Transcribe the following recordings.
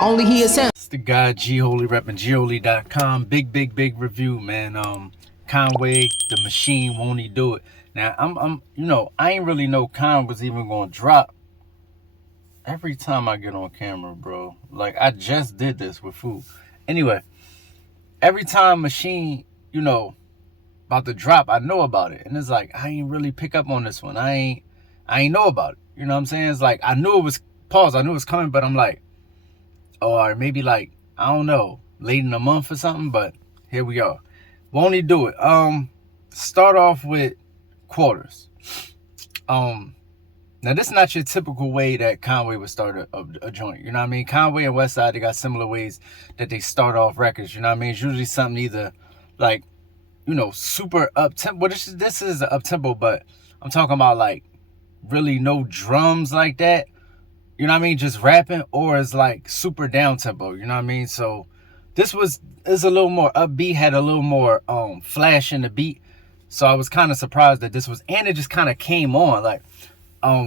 Only he is him. It's the guy G Holy repping Gholy.com. Big review, man. Conway, the machine, won't he do it? Now I ain't really know Con was even gonna drop. Every time I get on camera, bro, like I just did this with food. Anyway, every time machine, about to drop, I know about it, and it's like I ain't really pick up on this one. I ain't know about it. You know what I'm saying? It's like I knew it was pause. I knew it was coming, but I'm like, or maybe like I don't know, late in the month or something. But here we are. Won't he do it? Start off with quarters. Now this is not your typical way that Conway would start a joint. You know what I mean? Conway and Westside, they got similar ways that they start off records. You know what I mean? It's usually something either like, super up tempo. Well, this is up tempo, but I'm talking about like really no drums like that. You know what I mean? Just rapping, or it's like super down tempo. You know what I mean? So this is a little more upbeat, had a little more flash in the beat. So I was kind of surprised that this was, and it just kind of came on like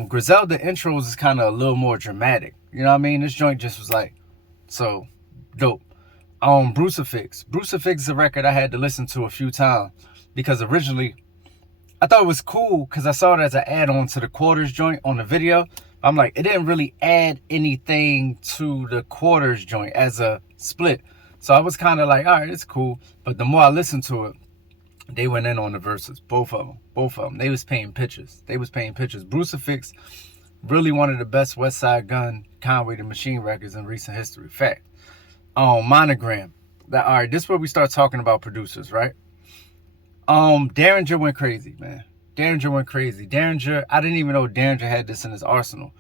Griselda intros is kind of a little more dramatic. You know what I mean? This joint just was like so dope. Brucifix. Brucifix is a record I had to listen to a few times because originally I thought it was cool because I saw it as an add-on to the Quarters joint on the video. I'm like, it didn't really add anything to the Quarters joint as a split. So I was kind of like, all right, it's cool. But the more I listened to it, they went in on the verses. Both of them. They was painting pictures. Brucifix, really one of the best West Side Gun, Conway the Machine records in recent history. Fact. Monogram. All right, this is where we start talking about producers, right? Derringer went crazy, man. Derringer, I didn't even know Derringer had this in his arsenal.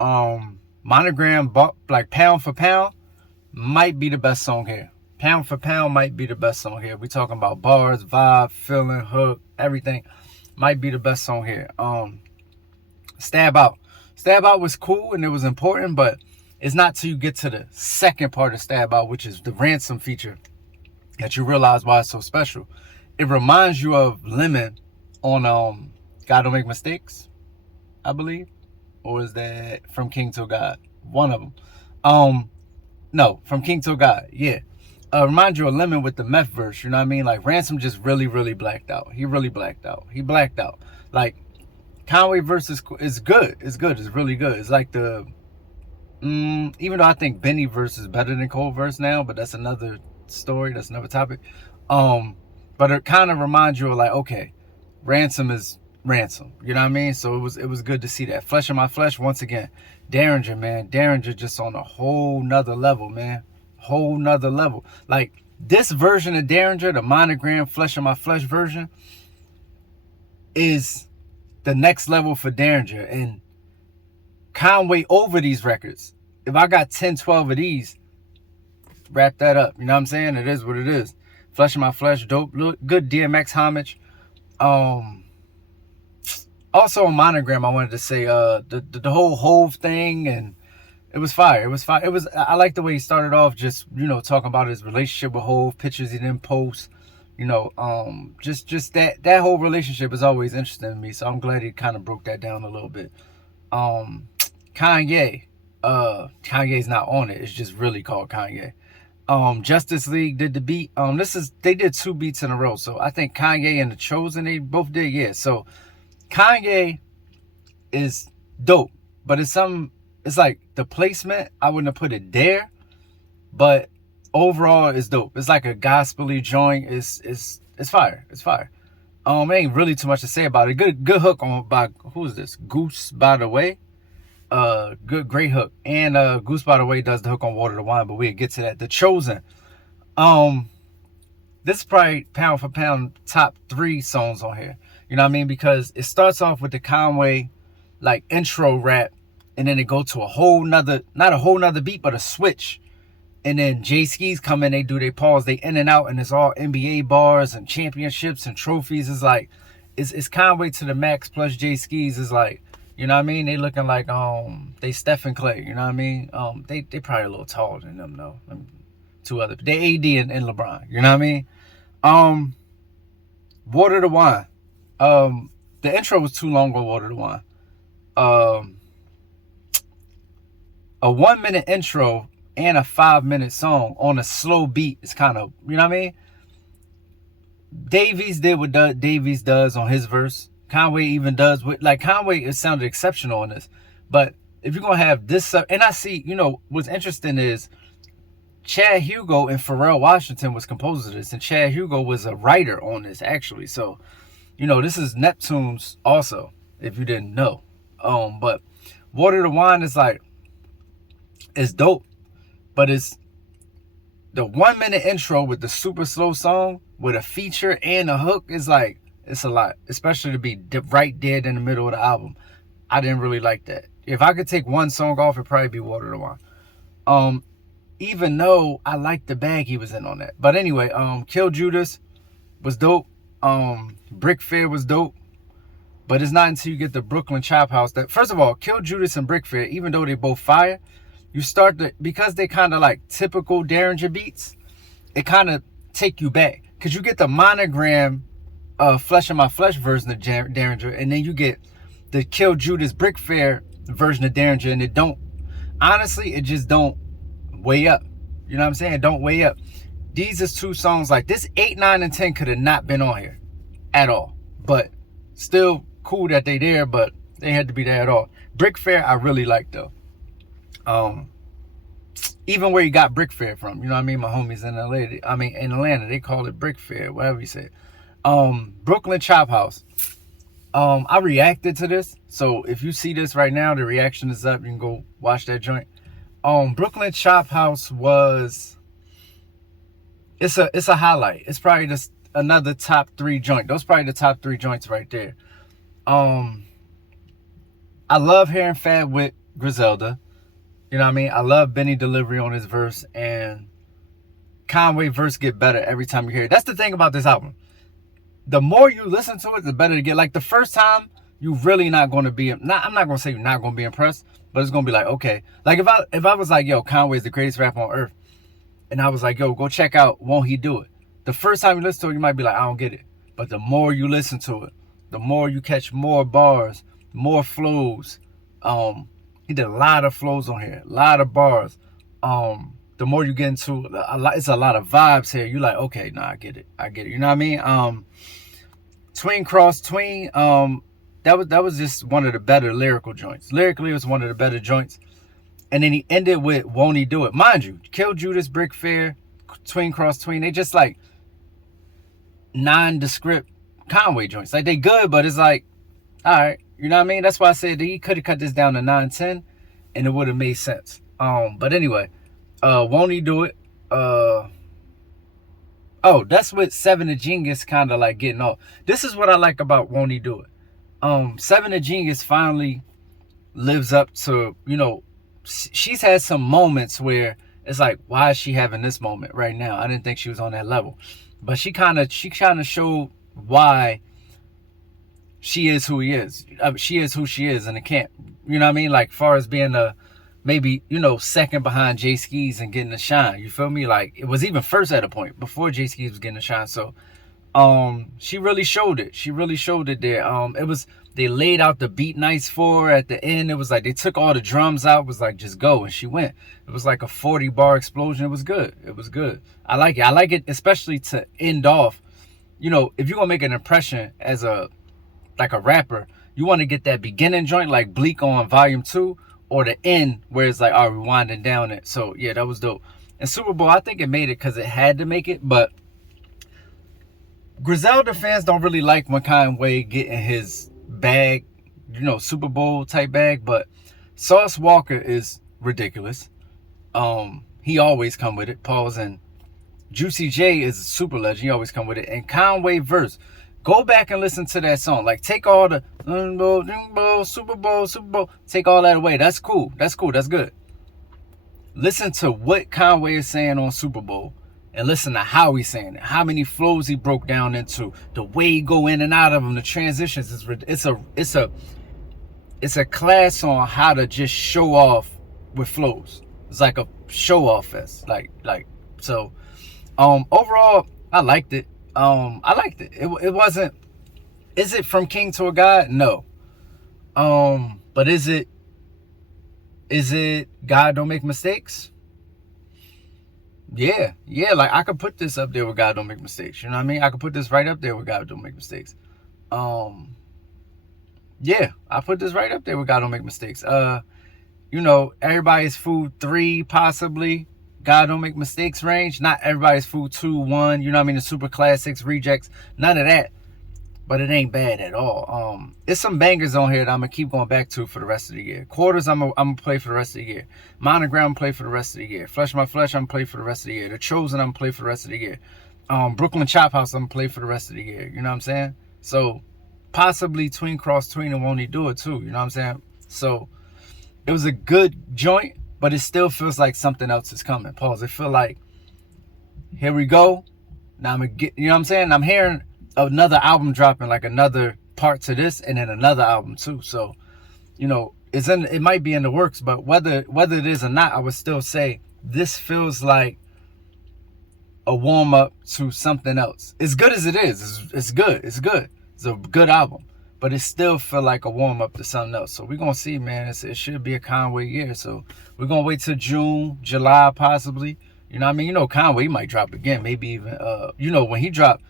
Monogram, like pound for pound, might be the best song here. Pound for pound might be the best song here. We talking about bars, vibe, feeling, hook, everything. Might be the best song here. Stab Out. Stab Out was cool and it was important, but it's not till you get to the second part of Stab Out, which is the ransom feature, that you realize why it's so special. It reminds you of Lemon on God Don't Make Mistakes, I believe. Or is that From King Till God? One of them. No, From King Till God, yeah. Remind you of Lemon with the meth verse, you know what I mean? Like Ransom just really blacked out. He blacked out. Like Conway verse is good. It's really good. It's like the even though I think Benny verse is better than Cole verse now, but that's another story, that's another topic. But it kind of reminds you of like, okay, Ransom is Ransom, you know what I mean? So it was good to see that. Flesh of My Flesh, once again, Derringer, man. Derringer just on a whole nother level, man. Whole nother level. Like this version of Derringer, the Monogram Flesh of My Flesh version, is the next level for Derringer. And Conway over these records. If I got 10, 12 of these, wrap that up. You know what I'm saying? It is what it is. Flesh of My Flesh, dope. Good DMX homage. Also on Monogram, I wanted to say the whole Hove thing, and it was fire. I like the way he started off, just talking about his relationship with Hove, pictures he didn't post. Just that whole relationship is always interesting to me. So I'm glad he kind of broke that down a little bit. Kanye, Kanye's not on it. It's just really called Kanye. Justice League did the beat. They did 2 beats in a row. So I think Kanye and The Chosen, they both did. Yeah. So Kanye is dope, but it's like the placement, I wouldn't have put it there, but overall it's dope. It's like a gospel-y joint. It's fire. Ain't really too much to say about it. Good hook by who is this? Goose by the Way. Great hook. And Goose by the Way does the hook on Water to Wine, but we'll get to that. The Chosen. This is probably pound for pound top 3 songs on here. You know what I mean? Because it starts off with the Conway like intro rap, and then it go to a whole nother, not a whole nother beat, but a switch. And then J Skis come in, they do their pause, they in and out, and it's all NBA bars and championships and trophies. It's like it's Conway to the max plus J Skis is like, you know what I mean? They looking like they Steph and Clay, you know what I mean? They probably a little taller than them though. Two other, they AD and LeBron, you know what I mean? Water to Wine. The intro was too long on Water to Wine. A 1 minute intro and a 5-minute song on a slow beat is kind of, you know what I mean? Davies did what Davies does on his verse. Conway even does what, like, Conway, it sounded exceptional on this. But if you're going to have this, and I see, you know, what's interesting is Chad Hugo and Pharrell Washington was composers of this, and Chad Hugo was a writer on this, actually. So, you know, this is Neptune's also, if you didn't know. But Water to Wine is like, it's dope, but it's the 1-minute intro with the super slow song with a feature and a hook is like, it's a lot, especially to be right dead in the middle of the album. I didn't really like that. If I could take one song off, it'd probably be Water to Wine. Even though I liked the bag he was in on that. But anyway, Kill Judas was dope. Brick Fair was dope. But it's not until you get the Brooklyn Chop House that, first of all, Kill Judas and Brick Fair, even though they both fire, you start to, because they kind of like typical Derringer beats, it kind of take you back. Because you get the Monogram Flesh of My Flesh version of Derringer, and then you get the Kill Judas Brick Fair version of Derringer, and it don't, honestly, it just don't weigh up. You know what I'm saying? Don't weigh up. These is two songs like this. 8, 9, and 10 could have not been on here at all. But still cool that they there, but they had to be there at all. Brick Fair I really like though. Even where you got Brick Fair from, you know what I mean? My homies in in Atlanta, they call it Brick Fair, whatever you say. Brooklyn Chop House. I reacted to this, so if you see this right now, the reaction is up. You can go watch that joint. Brooklyn Chop House was, it's a highlight. It's probably just another top 3 joint. Those probably the top 3 joints right there. I love hearing Fab with Griselda. You know what I mean? I love Benny delivery on his verse, and Conway verse get better every time you hear it. That's the thing about this album. The more you listen to it, the better it get. Like the first time, you really not going to be, I'm not going to say you're not going to be impressed, but it's going to be like, okay. Like if I was like, yo, Conway's the greatest rapper on earth, and I was like, yo, go check out Won't He Do It? The first time you listen to it, you might be like, I don't get it. But the more you listen to it, the more you catch more bars, more flows. He did a lot of flows on here, a lot of bars. The more you get into it's a lot of vibes here. You're like, okay, nah, I get it. You know what I mean? Tween Cross Tween, that was just one of the better lyrical joints. Lyrically, it was one of the better joints. And then he ended with Won't He Do It? Mind you, Kill Judas, Brick Fair, Tween Cross Tween, they just like nondescript Conway joints. Like they good, but it's like, all right, you know what I mean? That's why I said that he could have cut this down to 9, 10, and it would have made sense. But anyway, Won't He Do It? That's what Seven the Genius kind of like getting off. This is what I like about Won't He Do It? Seven the Genius finally lives up to, you know, she's had some moments where it's like, why is she having this moment right now? I didn't think she was on that level. But she kind of showed why she is who he is. She is who she is in the camp. You know what I mean? Like, far as being maybe, you know, second behind Jay Skis and getting the shine. You feel me? Like, it was even first at a point before Jay Skis was getting the shine. So, she really showed it. She really showed it there. They laid out the beat nice for her at the end. It was like they took all the drums out. It was like, just go. And she went. It was like a 40-bar explosion. It was good. It was good. I like it. I like it, especially to end off. You know, if you're going to make an impression as a rapper, you want to get that beginning joint like Bleak on Volume 2, or the end where it's like, all right, we're winding down it. So, yeah, that was dope. And Super Bowl, I think it made it because it had to make it. But Griselda fans don't really like when Conway getting his bag, you know, Super Bowl type bag. But Sauce Walker is ridiculous. He always come with it. Pause. And Juicy J is a super legend. He always come with it. And Conway verse, go back and listen to that song. Like, take all the Super Bowl, take all that away. That's cool. That's good. Listen to what Conway is saying on Super Bowl, and listen to how he's saying it. How many flows he broke down into, the way he go in and out of them, the transitions. It's a class on how to just show off with flows. It's like a show off fest. So. Overall, I liked it. It wasn't, is it from King to a God? No. But is it God don't make mistakes? Yeah, like I could put this up there with God Don't Make Mistakes. You know what I mean? I could put this right up there with God Don't Make Mistakes. Yeah, I put this right up there with God Don't Make Mistakes. Everybody's Food 3 possibly. God Don't Make Mistakes range. Not Everybody's Food 2, 1. You know what I mean? The super classics, rejects. None of that. But it ain't bad at all. It's some bangers on here that I'm gonna keep going back to for the rest of the year. Quarters I'm gonna play for the rest of the year. Monogram I'm gonna play for the rest of the year. Flesh My Flesh I'm gonna play for the rest of the year. The Chosen I'm gonna play for the rest of the year. Brooklyn Chop House I'm gonna play for the rest of the year. You know what I'm saying? So possibly Tween Cross Tween and Won't He Do It too. You know what I'm saying? So it was a good joint, but it still feels like something else is coming. Pause. It feel like, here we go. Now I'm gonna get, you know what I'm saying? I'm hearing another album dropping, like another part to this, and then another album too. So, it might be in the works, but whether it is or not, I would still say this feels like a warm up to something else. As good as it is, it's good. It's good. It's a good album, but it still feel like a warm up to something else. So we're gonna see, man. It should be a Conway year. So we're gonna wait till June, July, possibly. You know what I mean? Conway might drop again, maybe even when he dropped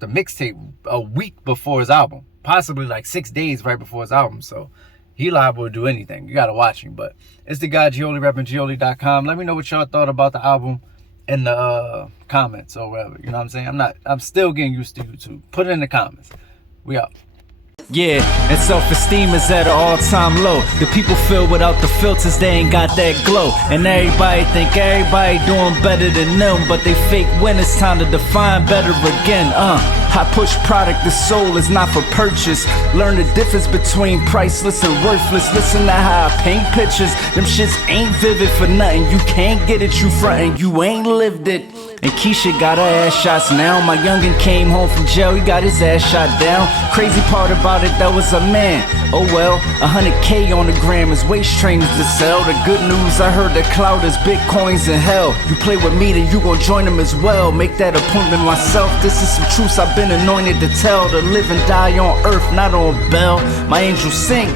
the mixtape a week before his album, possibly like 6 days right before his album. So he liable to do anything. You gotta watch him. But it's the guy Gioli, rapping Gioli.com. Let me know what y'all thought about the album in the comments or whatever. You know what I'm saying? I'm still getting used to YouTube. Put it in the comments. We out. Yeah, and self-esteem is at an all-time low. The people feel without the filters, they ain't got that glow. And everybody think everybody doing better than them, but they fake when it's time to define better again. I push product, the soul is not for purchase. Learn the difference between priceless and worthless. Listen to how I paint pictures. Them shits ain't vivid for nothing. You can't get it, you frontin', you ain't lived it. And Keisha got her ass shots now. My youngin' came home from jail, he got his ass shot down. Crazy part about it, that was a man. Oh well, 100K on the gram is waist trainers to sell. The good news, I heard that cloud is bitcoins in hell. You play with me, then you gon' join them as well. Make that appointment myself. This is some truths I've been anointed to tell. To live and die on earth, not on Bell. My angels sing.